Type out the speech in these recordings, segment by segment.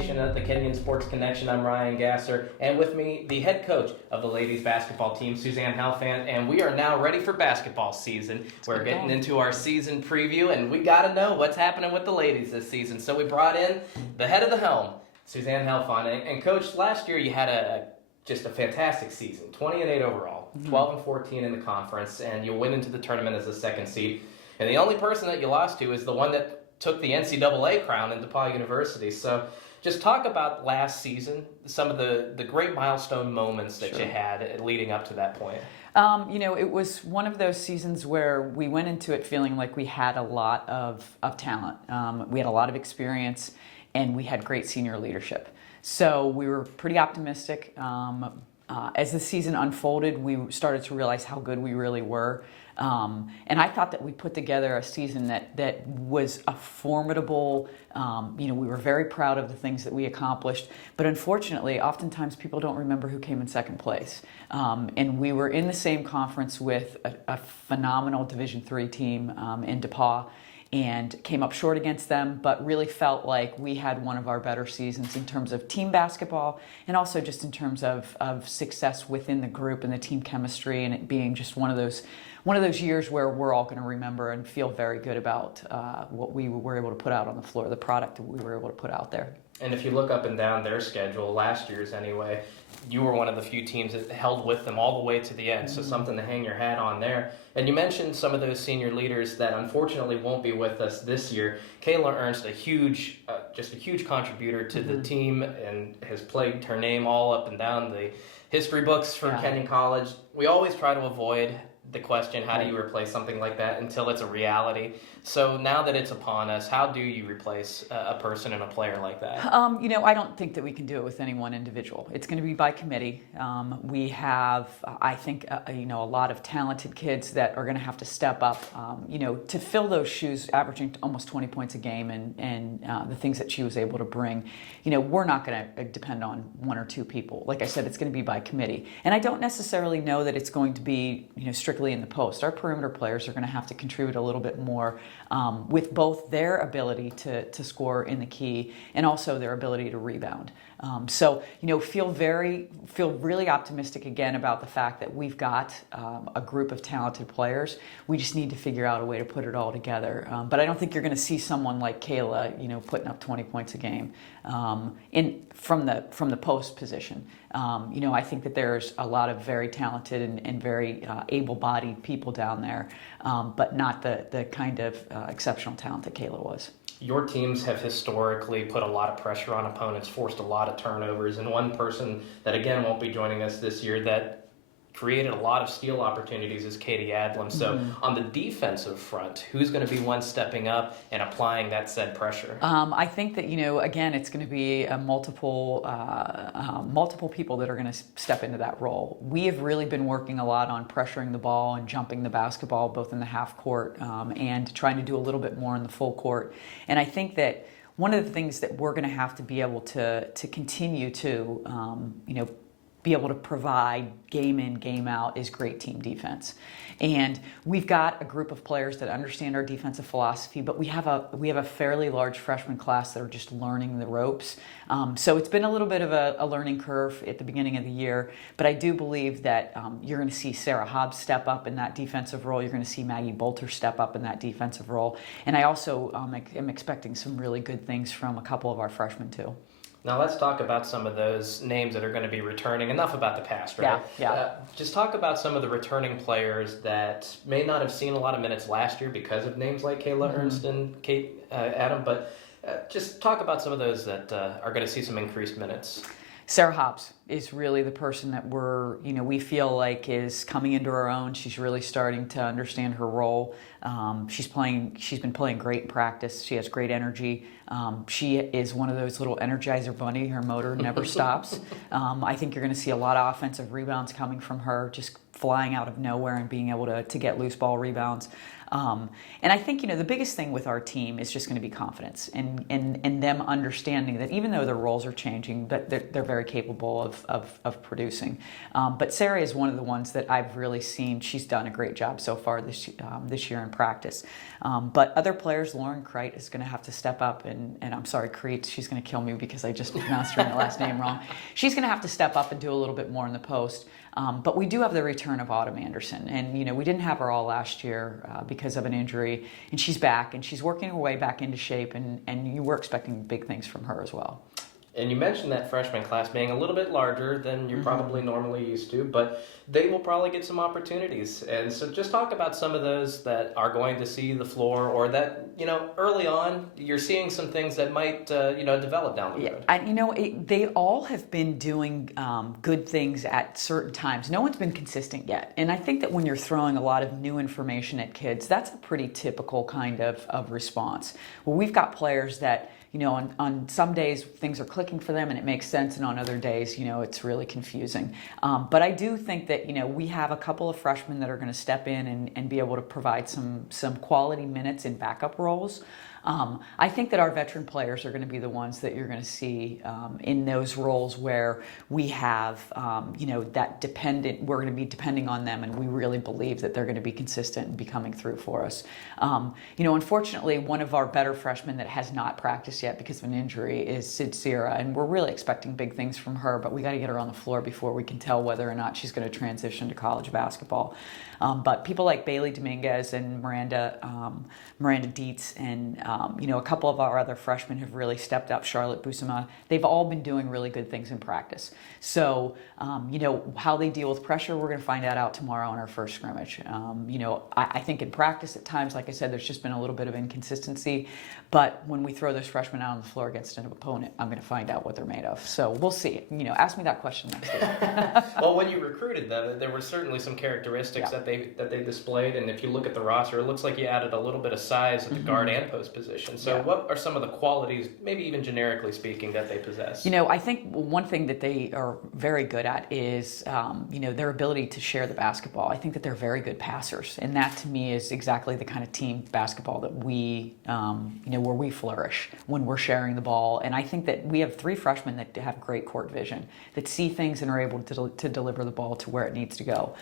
Nation at the Kenyon Sports Connection. I'm Ryan Gasser, and with me, the head coach of the ladies basketball team, Suzanne Helfant, and we are now ready for basketball season. We're getting into our season preview, and we got to know what's happening with the ladies this season. So we brought in the head of the helm, Suzanne Helfant, and Coach, last year you had just a fantastic season, 20-8 overall, 12-14 in the conference, and you went into the tournament as the second seed. And the only person that you lost to is the one that took the NCAA crown in DePaul University. So just talk about last season, some of the great milestone moments that you had leading up to that point. It was one of those seasons where we went into it feeling like we had a lot of talent. We had a lot of experience, and we had great senior leadership. So we were pretty optimistic. As the season unfolded, we started to realize how good we really were. And I thought that we put together a season that was a formidable, we were very proud of the things that we accomplished, but unfortunately, oftentimes people don't remember who came in second place. And we were in the same conference with a phenomenal Division III team in DePaul, and came up short against them, but really felt like we had one of our better seasons in terms of team basketball and also just in terms of success within the group and the team chemistry, and it being just one of those years where we're all going to remember and feel very good about what we were able to put out on the floor, the product that we were able to put out there. And if you look up and down their schedule, last year's anyway, you were one of the few teams that held with them all the way to the end, so something to hang your hat on there. And you mentioned some of those senior leaders that unfortunately won't be with us this year. Kayla Ernst, just a huge contributor to the team, and has plagued her name all up and down the history books for Kenyon College. We always try to avoid the question, how do you replace something like that, until it's a reality. So now that it's upon us, how do you replace a person and a player like that? I don't think that we can do it with any one individual. It's going to be by committee. We have, I think, a lot of talented kids that are going to have to step up, to fill those shoes, averaging almost 20 points a game, and the things that she was able to bring. We're not going to depend on one or two people. Like I said, it's going to be by committee. And I don't necessarily know that it's going to be, strictly in the post. Our perimeter players are going to have to contribute a little bit more with both their ability to score in the key and also their ability to rebound. Feel really optimistic again about the fact that we've got a group of talented players. We just need to figure out a way to put it all together. But I don't think you're going to see someone like Kayla, putting up 20 points a game from the post position. I think that there's a lot of very talented and very able-bodied people down there, but not the kind of exceptional talent that Kayla was. Your teams have historically put a lot of pressure on opponents, forced a lot of turnovers, and one person that, again, won't be joining us this year that created a lot of steal opportunities is Katie Adlam. So on the defensive front, who's going to be one stepping up and applying that said pressure? I think that, again, it's going to be multiple people that are going to step into that role. We have really been working a lot on pressuring the ball and jumping the basketball, both in the half court and trying to do a little bit more in the full court. And I think that one of the things that we're going to have to be able to continue to, be able to provide game in, game out is great team defense. And we've got a group of players that understand our defensive philosophy, but we have a fairly large freshman class that are just learning the ropes. So it's been a little bit of a learning curve at the beginning of the year, but I do believe that you're going to see Sarah Hobbs step up in that defensive role. You're going to see Maggie Bolter step up in that defensive role. And I also am expecting some really good things from a couple of our freshmen too. Now let's talk about some of those names that are going to be returning. Enough about the past, right? Yeah. Just talk about some of the returning players that may not have seen a lot of minutes last year because of names like Kayla Ernst and Kate Adam, but just talk about some of those that are going to see some increased minutes. Sarah Hobbs is really the person that we feel like is coming into her own. She's really starting to understand her role. She's been playing great in practice. She has great energy. She is one of those little Energizer bunny. Her motor never stops. I think you're going to see a lot of offensive rebounds coming from her, just flying out of nowhere and being able to get loose ball rebounds. And I think, the biggest thing with our team is just going to be confidence and them understanding that even though their roles are changing, that they're very capable of producing. But Sarah is one of the ones that I've really seen. She's done a great job so far this year in practice. But other players, Lauren Creit is going to have to step up, and I'm sorry, Creit, she's going to kill me because I just pronounced her last name wrong. She's going to have to step up and do a little bit more in the post. But we do have the return of Autumn Anderson, and we didn't have her all last year because of an injury, and she's back, and she's working her way back into shape, and you were expecting big things from her as well. And you mentioned that freshman class being a little bit larger than you're probably normally used to, but they will probably get some opportunities. And so just talk about some of those that are going to see the floor, or that, early on, you're seeing some things that might, develop down the road. And, they all have been doing good things at certain times. No one's been consistent yet. And I think that when you're throwing a lot of new information at kids, that's a pretty typical kind of response. Well, we've got players that, on some days things are clicking for them and it makes sense, and on other days, it's really confusing. But I do think that, we have a couple of freshmen that are going to step in and be able to provide some quality minutes in backup roles. I think that our veteran players are going to be the ones that you're going to see in those roles where we have, that dependent, we're going to be depending on them, and we really believe that they're going to be consistent and be coming through for us. Unfortunately, one of our better freshmen that has not practiced yet because of an injury is Sid Sierra, and we're really expecting big things from her, but we got to get her on the floor before we can tell whether or not she's going to transition to college basketball. But people like Bailey Dominguez and Miranda Dietz and, a couple of our other freshmen have really stepped up. Charlotte Busama, they've all been doing really good things in practice. So, how they deal with pressure, we're going to find that out tomorrow in our first scrimmage. I think in practice at times, like I said, there's just been a little bit of inconsistency. But when we throw those freshmen out on the floor against an opponent, I'm going to find out what they're made of. So we'll see. Ask me that question next year. Well, when you recruited them, there were certainly some characteristics that they displayed. And if you look at the roster, it looks like you added a little bit of size at the guard and post position. So what are some of the qualities, maybe even generically speaking, that they possess? I think one thing that they are very good at is, their ability to share the basketball. I think that they're very good passers. And that, to me, is exactly the kind of team basketball that we, where we flourish when we're sharing the ball. And I think that we have 3 freshmen that have great court vision, that see things and are able to deliver the ball to where it needs to go.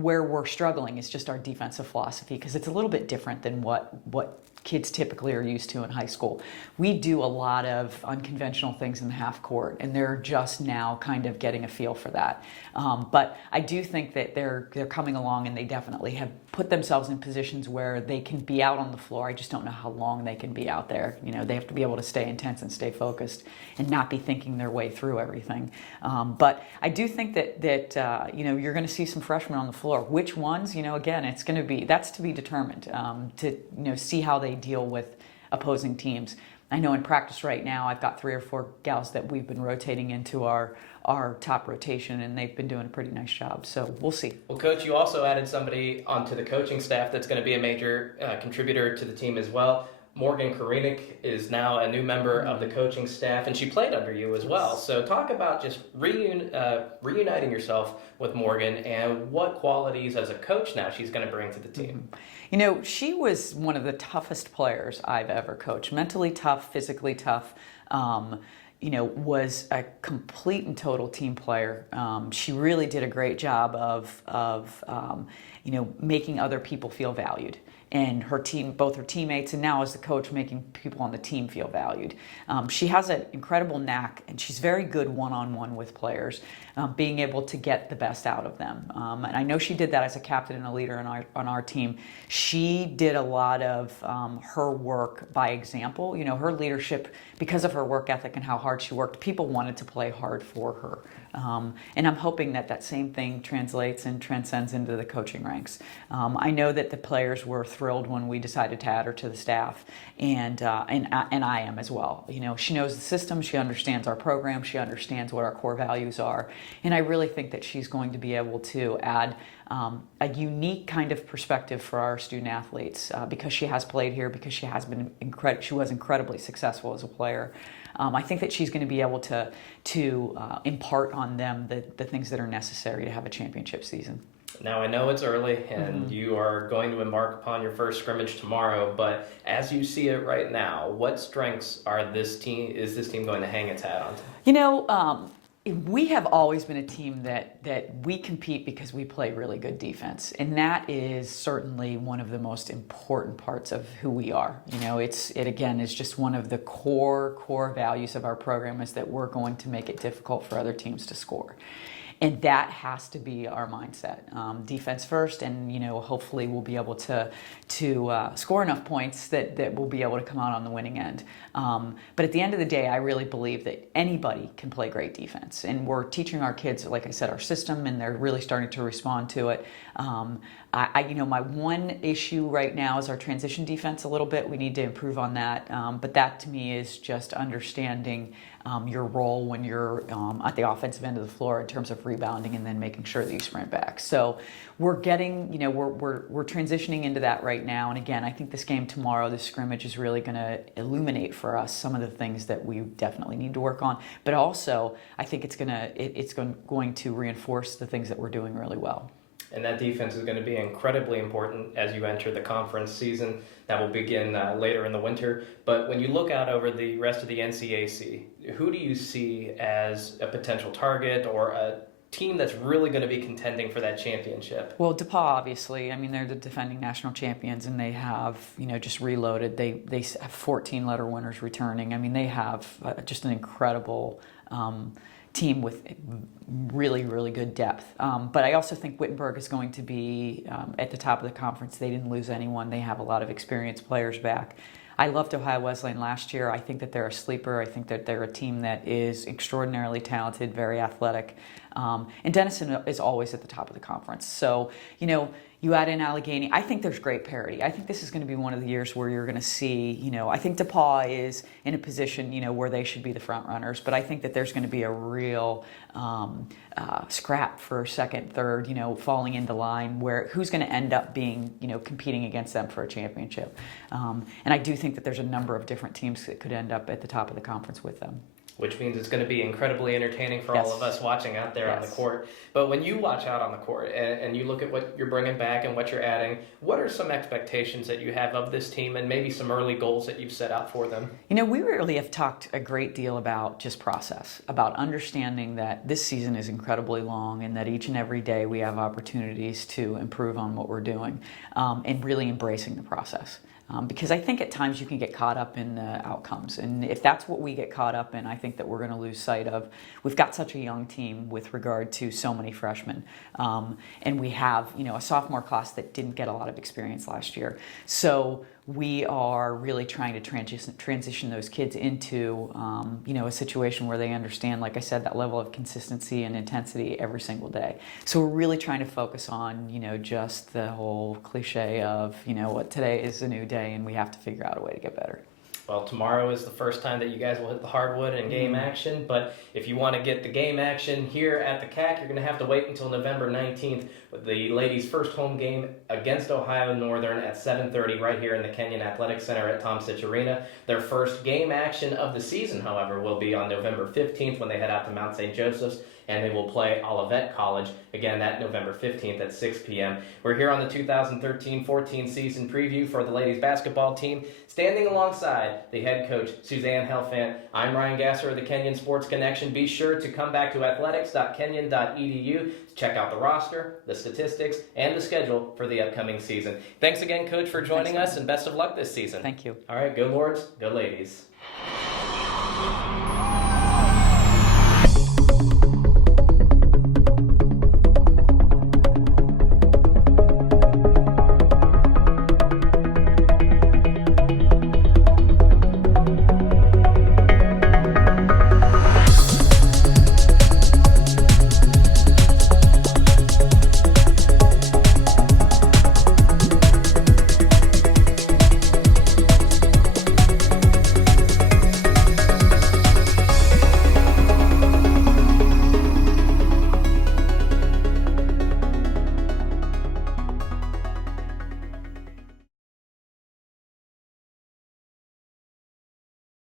Where we're struggling is just our defensive philosophy, because it's a little bit different than what kids typically are used to in high school. We do a lot of unconventional things in the half court, and they're just now kind of getting a feel for that. But I do think that they're coming along, and they definitely have put themselves in positions where they can be out on the floor. I just don't know how long they can be out there. They have to be able to stay intense and stay focused and not be thinking their way through everything. But I do think that you're going to see some freshmen on the floor. Which ones? Again, that's to be determined, to see how they deal with opposing teams. I know in practice right now, I've got 3 or 4 gals that we've been rotating into our top rotation, and they've been doing a pretty nice job. So we'll see. Well, Coach, you also added somebody onto the coaching staff that's going to be a major contributor to the team as well. Morgan Korinik is now a new member of the coaching staff, and she played under you as well. So talk about just reuniting yourself with Morgan, and what qualities as a coach now she's going to bring to the team. She was one of the toughest players I've ever coached. Mentally tough, physically tough. Was a complete and total team player. She really did a great job of making other people feel valued. And her team, both her teammates and now as the coach, making people on the team feel valued. She has an incredible knack, and she's very good one-on-one with players, being able to get the best out of them. And I know she did that as a captain and a leader on our team. She did a lot of her work by example. Her leadership, because of her work ethic and how hard she worked, people wanted to play hard for her. And I'm hoping that same thing translates and transcends into the coaching ranks. I know that the players were thrilled when we decided to add her to the staff, and I am as well. She knows the system, she understands our program, she understands what our core values are, and I really think that she's going to be able to add a unique kind of perspective for our student athletes because she has played here, because she was incredibly successful as a player. I think that she's going to be able to impart on them the things that are necessary to have a championship season. Now, I know it's early, and you are going to embark upon your first scrimmage tomorrow, but as you see it right now, what strengths is this team going to hang its hat on? You know, we have always been a team that we compete because we play really good defense, and that is certainly one of the most important parts of who we are. You know, it again is just one of the core values of our program is that we're going to make it difficult for other teams to score. And that has to be our mindset. Defense first, and hopefully we'll be able to score enough points that we'll be able to come out on the winning end. But at the end of the day, I really believe that anybody can play great defense, and we're teaching our kids, like I said, our system, and they're really starting to respond to it. My one issue right now is our transition defense a little bit. We need to improve on that. But that to me is just understanding your role when you're at the offensive end of the floor in terms of rebounding and then making sure that you sprint back. So we're getting, we're transitioning into that right now. And again, I think this game tomorrow, this scrimmage is really going to illuminate for us some of the things that we definitely need to work on. But also, I think it's going to reinforce the things that we're doing really well. And that defense is going to be incredibly important as you enter the conference season that will begin later in the winter. But when you look out over the rest of the NCAC, who do you see as a potential target or a team that's really going to be contending for that championship? Well, DePaul, obviously. I mean, they're the defending national champions, and they have, just reloaded. They have 14 letter winners returning. I mean, they have just an incredible team with really, really good depth. But I also think Wittenberg is going to be at the top of the conference. They didn't lose anyone. They have a lot of experienced players back. I loved Ohio Wesleyan last year. I think that they're a sleeper. I think that they're a team that is extraordinarily talented, very athletic. And Denison is always at the top of the conference. So, you add in Allegheny. I think there's great parity. I think this is going to be one of the years where you're going to see, I think DePaul is in a position, where they should be the front runners. But I think that there's going to be a real scrap for second, third, falling into line where who's going to end up being, competing against them for a championship. And I do think that there's a number of different teams that could end up at the top of the conference with them. Which means it's going to be incredibly entertaining for all of us watching out there on the court. But when you watch out on the court and you look at what you're bringing back and what you're adding, what are some expectations that you have of this team and maybe some early goals that you've set out for them? We really have talked a great deal about just process, about understanding that this season is incredibly long and that each and every day we have opportunities to improve on what we're doing, and really embracing the process. Because I think at times you can get caught up in the outcomes. And if that's what we get caught up in, I think that we're going to lose sight of. We've got such a young team with regard to so many freshmen. And we have, a sophomore class that didn't get a lot of experience last year. So we are really trying to transition those kids into, a situation where they understand, like I said, that level of consistency and intensity every single day. So we're really trying to focus on, just the whole cliche of, what today is a new day and we have to figure out a way to get better. Well, tomorrow is the first time that you guys will hit the hardwood in game action, but if you want to get the game action here at the CAC, you're going to have to wait until November 19th with the ladies' first home game against Ohio Northern at 7:30 right here in the Kenyon Athletic Center at Tom Sitch Arena. Their first game action of the season, however, will be on November 15th when they head out to Mount St. Joseph's, and they will play Olivet College, again, that November 15th at 6 p.m. We're here on the 2013-14 season preview for the ladies basketball team. Standing alongside the head coach, Suzanne Helfant, I'm Ryan Gasser of the Kenyon Sports Connection. Be sure to come back to athletics.kenyon.edu to check out the roster, the statistics, and the schedule for the upcoming season. Thanks again, Coach, for joining us, and best of luck this season. Thank you. All right, go Lords, go ladies.